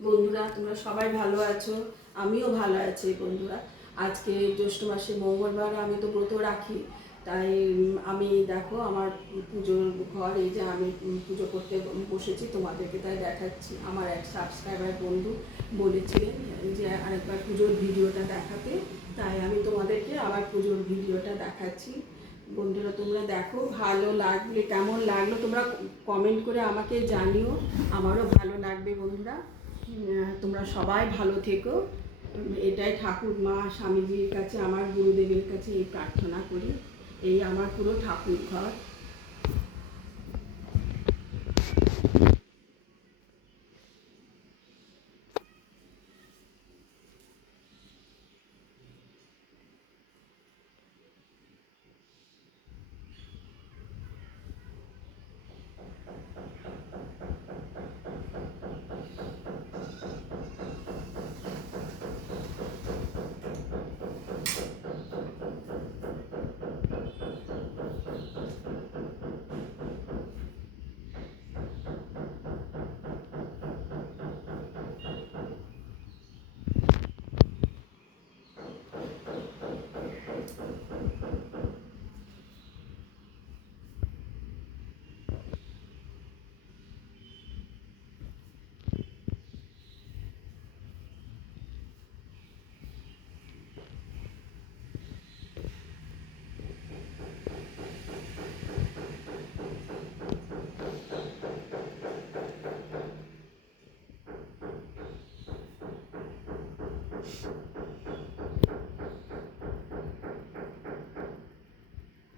বন্ধুরা, তোমরা সবাই ভালো আছো? আমিও ভালো আছি বন্ধুরা। আজকে জ্যৈষ্ঠ মাসে মঙ্গলবার, আমি তো ব্রত রাখি, তাই আমি দেখো আমার পুজোর ঘর, এই যে আমি পুজো করতে বসেছি, তোমাদেরকে তাই দেখাচ্ছি। আমার এক সাবস্ক্রাইবার বন্ধু বলেছিলেন যে আরেকবার পুজোর ভিডিওটা দেখাতে, তাই আমি তোমাদেরকে আবার পুজোর ভিডিওটা দেখাচ্ছি। বন্ধুরা, তোমরা দেখো, ভালো লাগলে, কেমন লাগলো তোমরা কমেন্ট করে আমাকে জানিও, আমারও ভালো লাগবে বন্ধুরা। তোমরা সবাই ভালো থেকো, এটাই ঠাকুর মা স্বামীজির কাছে, আমার গুরুদেবের কাছে এই প্রার্থনা করি। এই আমার পুরো ঠাকুর ঘর।